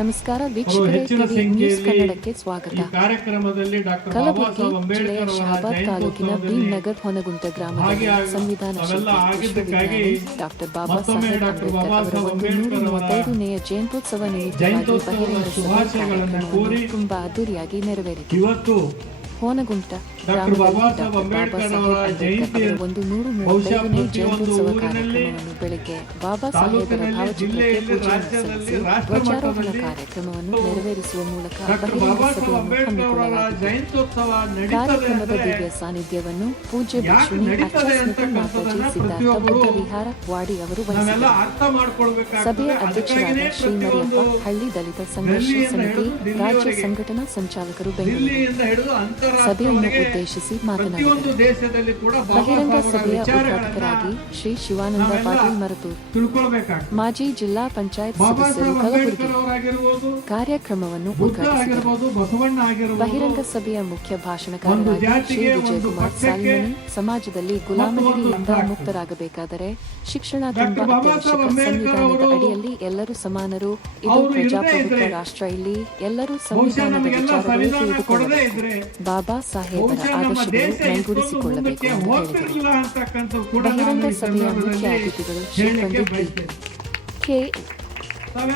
ನಮಸ್ಕಾರ ವೀಕ್ಷಕರೇ, TV news ಕನ್ನಡಕ್ಕೆ ಸ್ವಾಗತ. ಕಲಬುರಗಿ ಜಿಲ್ಲೆಯ ಶಹಾಬಾದ್ ತಾಲೂಕಿನ ಭೀಮ್ ನಗರ್ ಹೊನಗುಂಟ ಗ್ರಾಮದಲ್ಲಿ ಸಂವಿಧಾನ ಶಿಲ್ಪಿ ವಿಶ್ವವಿಜ್ಞಾನಿ ಡಾಕ್ಟರ್ ಬಾಬಾ ಸಾಹೇಬ್ ಅಂಬೇಡ್ಕರ್ ಅವರ 135ನೇ ಜಯಂತ್ಯೋತ್ಸವ ನಿಮಿತ್ತವಾಗಿ ಬಹಿರಂಗ ಸಭೆ ಕಾರ್ಯಕ್ರಮವನ್ನು ತುಂಬಾ ಅದ್ದೂರಿಯಾಗಿ ನೆರವೇರಿತು. ಹೋನಗುಂಟ ಗ್ರಾಮದಲ್ಲಿ ಡಾಕ್ಟರ್ ಬಾಬಾ ಸಾಹೇಬ್ ಅಂಬೇಡ್ಕರ್ ಅವರ 135ನೇ ಜಯಂತ್ಯೋತ್ಸವ ಕಾರ್ಯಕ್ರಮವನ್ನು ಬೆಳಗ್ಗೆ ಬಾಬಾ ಸಾಹೇಬರ ಭಾವಚಿತ್ರಕ್ಕೆ ಪೂಜೆ ಸಲ್ಲಿಸಿ ಧ್ವಜಾರೋಹಣ ಕಾರ್ಯಕ್ರಮವನ್ನು ನೆರವೇರಿಸುವ ಮೂಲಕ ಬಹಿರಂಗ ಸಭೆಯನ್ನು ಹಮ್ಮಿಕೊಳ್ಳಲಾಗಿತ್ತು. ಕಾರ್ಯಕ್ರಮದ ದಿವ್ಯ ಸಾನ್ನಿಧ್ಯವನ್ನು ಪೂಜ್ಯ ಭಿಕ್ಷುಣಿ ಅಚ್ಯುತ ಮಾತಾಜಿ ಸಿದ್ಧಾರ್ಥ ಬುದ್ಧ ವಿಹಾರ ವಾಡಿ ಅವರು ವಹಿಸಿದರು. ಸಭೆಯ ಅಧ್ಯಕ್ಷರಾದ ಶ್ರೀ ಮರಿಯಪ್ಪ ಹಳ್ಳಿ ದಲಿತ ಸಂಘರ್ಷ ಸಮಿತಿ ರಾಜ್ಯ ಸಂಘಟನಾ ಸಂಚಾಲಕರು ಬೆಂಗಳೂರು ಸಭೆಯನ್ನು ಉದ್ದೇಶಿಸಿ ಮಾತನಾಡಿದರು. ಬಹಿರಂಗ ಸಭೆಯ ಉದ್ಘಾಟಕರಾಗಿ ಶ್ರೀ ಶಿವಾನಂದ ಪಾಟೀಲ್ ಮರತೂರ್, ಮಾಜಿ ಜಿಲ್ಲಾ ಪಂಚಾಯತ್ ಸದಸ್ಯರು ಕಲಬುರಗಿ ಕಾರ್ಯಕ್ರಮವನ್ನು ಉದ್ಘಾಟಿಸಿದರು. ಬಹಿರಂಗ ಸಭೆಯ ಮುಖ್ಯ ಭಾಷಣಕಾರರಾಗಿ ಶ್ರೀ ವಿಜಯಕುಮಾರ್ ಸಾಲಿಮನಿ, ಸಮಾಜದಲ್ಲಿ ಗುಲಾಮಗಿರಿಯಿಂದ ಮುಕ್ತರಾಗಬೇಕಾದರೆ ಶಿಕ್ಷಣ ತುಂಬಾ ಅತ್ಯವಶ್ಯಕ. ಸಂವಿಧಾನದ ಅಡಿಯಲ್ಲಿ ಎಲ್ಲರೂ ಸಮಾನರು. ಇದು ಪ್ರಜಾಪ್ರಭುತ್ವ ರಾಷ್ಟ್ರ. ಇಲ್ಲಿ ಎಲ್ಲರೂ ಸಂವಿಧಾನದ ವಿಚಾರಗಳು ತಿಳಿದುಕೊಳ್ಳಬೇಕು. ಬಾಬಾ ಸಾಹೇಬರ ಆದರ್ಶಗಳು ಮೈಗೂಡಿಸಿಕೊಳ್ಳಬೇಕು ಎಂದು ಹೇಳಿದರು. ಬಹಿರಂಗ ಸಭೆಯ ಮುಖ್ಯ ಅತಿಥಿಗಳು ಶ್ರೀ ಪಂಡಿತ್ ಕೆ.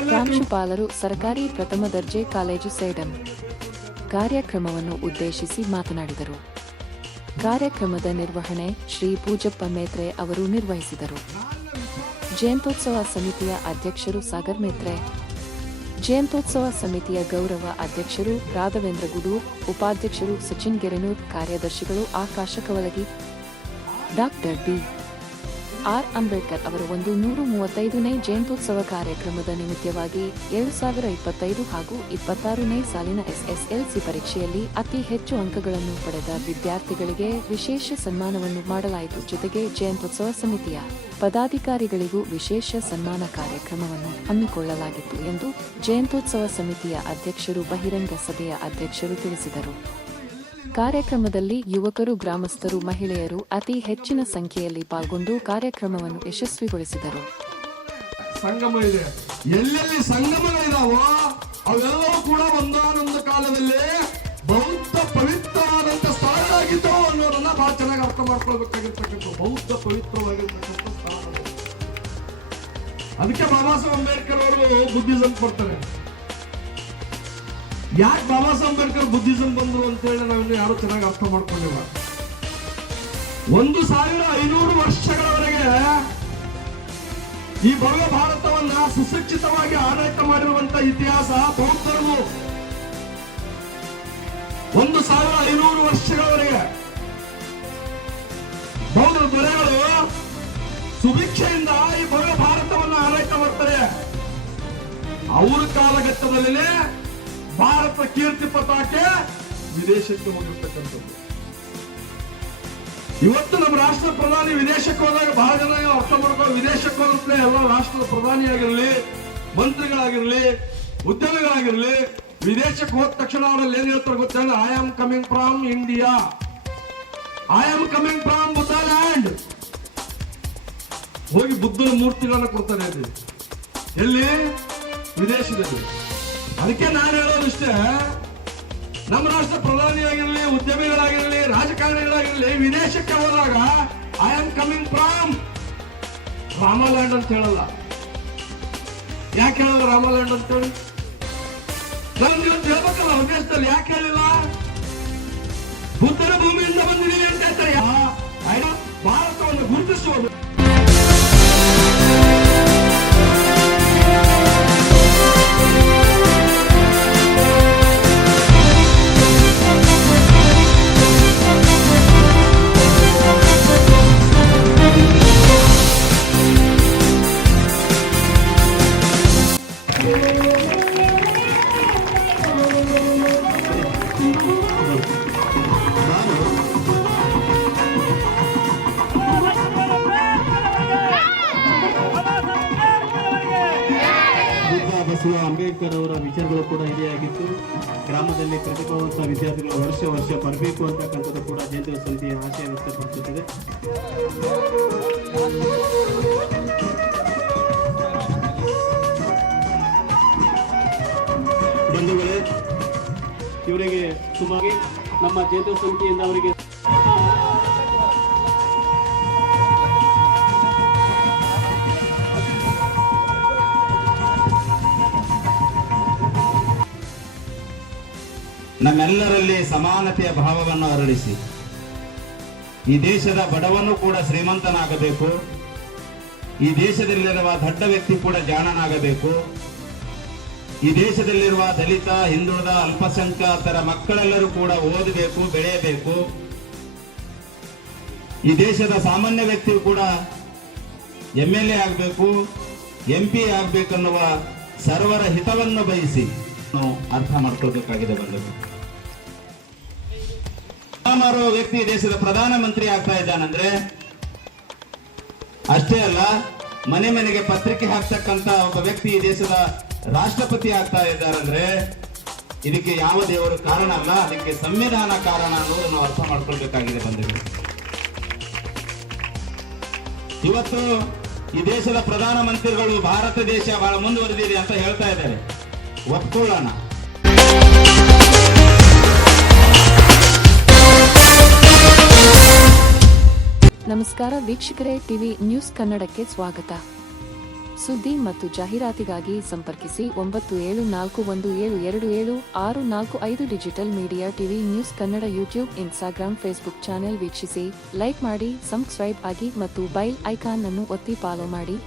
ಪ್ರಾಂಶುಪಾಲರು, ಸರ್ಕಾರಿ ಪ್ರಥಮ ದರ್ಜೆ ಕಾಲೇಜು ಸೇಡಂ ಕಾರ್ಯಕ್ರಮವನ್ನು ಉದ್ದೇಶಿಸಿ ಮಾತನಾಡಿದರು. ಕಾರ್ಯಕ್ರಮದ ನಿರ್ವಹಣೆ ಶ್ರೀ ಪೂಜಪ್ಪ ಮೇತ್ರೆ ಅವರು ನಿರ್ವಹಿಸಿದರು. ಜಯಂತ್ಯೋತ್ಸವ ಸಮಿತಿಯ ಅಧ್ಯಕ್ಷರು ಸಾಗರ್ ಮೇತ್ರೆ, ಜಯಂತ್ಯೋತ್ಸವ ಸಮಿತಿಯ ಗೌರವ ಅಧ್ಯಕ್ಷರು ರಾಘವೇಂದ್ರ ಗುಡೂರ್, ಉಪಾಧ್ಯಕ್ಷರು ಸಚಿನ್ ಗೆರೆನೂರ್, ಕಾರ್ಯದರ್ಶಿಗಳು ಆಕಾಶ ಕವಲಗಿ, ಡಾಕ್ಟರ್ ಬಿ. ಆರ್. ಅಂಬೇಡ್ಕರ್ ಅವರ 135ನೇ ಜಯಂತ್ಯೋತ್ಸವ ಕಾರ್ಯಕ್ರಮದ ನಿಮಿತ್ತವಾಗಿ 2025 ಹಾಗೂ 26ನೇ ಸಾಲಿನ SSLC ಪರೀಕ್ಷೆಯಲ್ಲಿ ಅತಿ ಹೆಚ್ಚು ಅಂಕಗಳನ್ನು ಪಡೆದ ವಿದ್ಯಾರ್ಥಿಗಳಿಗೆ ವಿಶೇಷ ಸನ್ಮಾನವನ್ನು ಮಾಡಲಾಯಿತು. ಜೊತೆಗೆ ಜಯಂತ್ಯೋತ್ಸವ ಸಮಿತಿಯ ಪದಾಧಿಕಾರಿಗಳಿಗೂ ವಿಶೇಷ ಸನ್ಮಾನ ಕಾರ್ಯಕ್ರಮವನ್ನು ಹಮ್ಮಿಕೊಳ್ಳಲಾಗಿತ್ತು ಎಂದು ಜಯಂತ್ಯೋತ್ಸವ ಸಮಿತಿಯ ಅಧ್ಯಕ್ಷರು ಬಹಿರಂಗ ಸಭೆಯ ಅಧ್ಯಕ್ಷರು ತಿಳಿಸಿದರು. ಕಾರ್ಯಕ್ರಮದಲ್ಲಿ ಯುವಕರು, ಗ್ರಾಮಸ್ಥರು, ಮಹಿಳೆಯರು ಅತಿ ಹೆಚ್ಚಿನ ಸಂಖ್ಯೆಯಲ್ಲಿ ಪಾಲ್ಗೊಂಡು ಕಾರ್ಯಕ್ರಮವನ್ನು ಯಶಸ್ವಿಗೊಳಿಸಿದರು. ಸಂಗಮ ಇದೆ, ಎಲ್ಲೆಲ್ಲಿ ಸಂಗಮಗಳಿದಾವೋ ಅವೆಲ್ಲವೂ ಕೂಡ ಒಂದಾನೊಂದು ಕಾಲದಲ್ಲಿ ಬೌದ್ಧ ಪವಿತ್ರವಾದಂತ ಸ್ಥಳ ಆಗಿತ್ತು ಅನ್ನೋದನ್ನ ಬಹಳ ಚೆನ್ನಾಗಿ ಅರ್ಥ ಮಾಡ್ಕೊಳ್ಬೇಕಾಗಿರ್ತಕ್ಕಂಥ ಬೌದ್ಧ ಪವಿತ್ರವಾಗಿರ್ತಕ್ಕಂಥ ಸ್ಥಳ. ಅದಕ್ಕೆ ಬಾಬಾ ಸಾಹೇಬ್ ಅಂಬೇಡ್ಕರ್ ಅವರು ಬುದ್ಧಿಸಂ ಬರ್ತಾರೆ. ಯಾಕೆ ಬಾಬಾ ಸಾಹೇಬ್ ಅಂಬೇಡ್ಕರ್ ಬುದ್ಧಿಸಂ ಬಂದ್ರು ಅಂತ ಹೇಳಿ ನಾವಿನ್ನು ಯಾರು ಚೆನ್ನಾಗಿ ಅರ್ಥ ಮಾಡ್ಕೊಂಡಿಲ್ಲ. 1500 ವರ್ಷಗಳವರೆಗೆ ಈ ಭವ್ಯ ಭಾರತವನ್ನ ಸುಸಜ್ಜಿತವಾಗಿ ಆಡಳಿತ ಮಾಡಿರುವಂತ ಇತಿಹಾಸ ಬೌದ್ಧರು. 1500 ವರ್ಷಗಳವರೆಗೆ ಬೌದ್ಧ ದೊರೆಗಳು ಸುಭಿಕ್ಷೆಯಿಂದ ಈ ಭವ್ಯ ಭಾರತವನ್ನ ಆಡಳಿತ ಮಾಡ್ತಾರೆ. ಅವರ ಕಾಲಘಟ್ಟದಲ್ಲೇ ಭಾರತ ಕೀರ್ತಿ ಪತಾಕೆ ವಿದೇಶಕ್ಕೆ ಹೋಗಿರ್ತಕ್ಕಂಥದ್ದು. ಇವತ್ತು ನಮ್ಮ ರಾಷ್ಟ್ರ ಪ್ರಧಾನಿ ವಿದೇಶಕ್ಕೆ ಹೋದಾಗ ಬಹಳ ಜನ ಅರ್ಥ ಮಾಡ್ಕೊಂಡು ವಿದೇಶಕ್ಕೆ ಹೋಗುತ್ತೆ ಎಲ್ಲ ರಾಷ್ಟ್ರದ ಪ್ರಧಾನಿಯಾಗಿರ್ಲಿ, ಮಂತ್ರಿಗಳಾಗಿರ್ಲಿ, ಉದ್ಯಮಿಗಳಾಗಿರ್ಲಿ ವಿದೇಶಕ್ಕೆ ಹೋದ ತಕ್ಷಣ ಅವರಲ್ಲಿ ಏನ್ ಹೇಳ್ತಾರೆ ಗೊತ್ತ? I am coming from India, I am coming from Buddha land. ಹೋಗಿ ಬುದ್ಧನ ಮೂರ್ತಿಗಳನ್ನ ಕೊಡ್ತಾರೆ ಅಲ್ಲಿ, ಎಲ್ಲಿ? ವಿದೇಶದಲ್ಲಿ. ಅದಕ್ಕೆ ನಾನು ಹೇಳೋದಿಷ್ಟೇ, ನಮ್ಮ ರಾಷ್ಟ್ರ ಪ್ರಧಾನಿಯಾಗಿರಲಿ, ಉದ್ಯಮಿಗಳಾಗಿರಲಿ, ರಾಜಕಾರಣಿಗಳಾಗಿರಲಿ ವಿದೇಶಕ್ಕೆ ಹೋದಾಗ ಐ ಆಮ್ ಕಮಿಂಗ್ ಫ್ರಮ್ ರಾಮಲ್ಯಾಂಡ್ ಅಂತ ಹೇಳಲ್ಲ. ಯಾಕೆ ಹೇಳಲ್ಲ ರಾಮಲ್ಯಾಂಡ್ ಅಂತ ಹೇಳಿ? ನಮ್ಗೆ ಹೇಳ್ಬೇಕಲ್ಲ ವಿದೇಶದಲ್ಲಿ. ಯಾಕೆ ಹೇಳಿಲ್ಲ? ಬುದ್ಧನ ಭೂಮಿಯಿಂದ ಬಂದಿದ್ದೀವಿ ಅಂತ ಹೇಳ್ತಾರೆ. ಭಾರತವನ್ನು ಗುರುತಿಸುವುದು ಅಂಬೇಡ್ಕರ್ ಅವರ ವಿಚಾರಗಳು ಕೂಡ ಹಿರಿಯಾಗಿತ್ತು. ಗ್ರಾಮದಲ್ಲಿ ಪ್ರತಿಭಾವಂತ ವಿದ್ಯಾರ್ಥಿಗಳು ವರ್ಷ ಬರಬೇಕು ಅಂತಕ್ಕಂಥದ್ದು ಕೂಡ ಜಯಂತಿ ಸಮಿತಿಯ ಆಶಯ ವ್ಯಕ್ತಪಡಿಸುತ್ತದೆ. ಬಂಧುಗಳೇ, ಇವರಿಗೆ ಸುಮಾರು ನಮ್ಮ ಜಯಂತಿ ಸಮಿತಿಯಿಂದ ಅವರಿಗೆ ನಮ್ಮೆಲ್ಲರಲ್ಲಿ ಸಮಾನತೆಯ ಭಾವವನ್ನು ಹರಡಿಸಿ ಈ ದೇಶದ ಬಡವನು ಕೂಡ ಶ್ರೀಮಂತನಾಗಬೇಕು, ಈ ದೇಶದಲ್ಲಿರುವ ದೊಡ್ಡ ವ್ಯಕ್ತಿ ಕೂಡ ಜಾಣನಾಗಬೇಕು, ಈ ದೇಶದಲ್ಲಿರುವ ದಲಿತ, ಹಿಂದುಳಿದ, ಅಲ್ಪಸಂಖ್ಯಾತರ ಮಕ್ಕಳೆಲ್ಲರೂ ಕೂಡ ಓದಬೇಕು, ಬೆಳೆಯಬೇಕು, ಈ ದೇಶದ ಸಾಮಾನ್ಯ ವ್ಯಕ್ತಿಯು ಕೂಡ MLA ಆಗಬೇಕು, MP ಆಗಬೇಕನ್ನುವ ಸರ್ವರ ಹಿತವನ್ನು ಬಯಸಿ ನಾವು ಅರ್ಥ ಮಾಡ್ಕೊಳ್ಬೇಕಾಗಿದೆ. ಬಂದದ್ದು ಮಾರೋ ವ್ಯಕ್ತಿ ದೇಶದ ಪ್ರಧಾನಮಂತ್ರಿ ಆಗ್ತಾ ಇದ್ದಾನಂದ್ರೆ ಅಷ್ಟೇ ಅಲ್ಲ, ಮನೆ ಮನೆಗೆ ಪತ್ರಿಕೆ ಹಾಕ್ತಕ್ಕಂತ ಒಬ್ಬ ವ್ಯಕ್ತಿ ಈ ದೇಶದ ರಾಷ್ಟ್ರಪತಿ ಆಗ್ತಾ ಇದ್ದಾರಂದ್ರೆ ಇದಕ್ಕೆ ಯಾವ ದೇವರು ಕಾರಣ ಅಲ್ಲ, ಅದಕ್ಕೆ ಸಂವಿಧಾನ ಕಾರಣ ಅನ್ನೋದು ನಾವು ಅರ್ಥ ಮಾಡ್ಕೊಳ್ಬೇಕಾಗಿದೆ. ಬಂದಿದೆ ಇವತ್ತು ಈ ದೇಶದ ಪ್ರಧಾನಮಂತ್ರಿಗಳು ಭಾರತ ದೇಶ ಬಹಳ ಮುಂದುವರೆದಿದೆ ಅಂತ ಹೇಳ್ತಾ ಇದ್ದಾರೆ, ಒಪ್ಕೊಳ್ಳೋಣ. ನಮಸ್ಕಾರ ವೀಕ್ಷಕರೇ, ಟಿವಿ ನ್ಯೂಸ್ ಕನ್ನಡಕ್ಕೆ ಸ್ವಾಗತ. ಸುದ್ದಿ ಮತ್ತು ಜಾಹೀರಾತಿಗಾಗಿ ಸಂಪರ್ಕಿಸಿ 9741727645. Digital media TV news Kannada YouTube, Instagram, Facebook channel ವೀಕ್ಷಿಸಿ, ಲೈಕ್ ಮಾಡಿ, ಸಬ್ಸ್ಕ್ರೈಬ್ ಆಗಿ ಮತ್ತು ಬೆಲ್ ಐಕಾನ್ ಅನ್ನು ಒತ್ತಿ ಫಾಲೋ ಮಾಡಿ.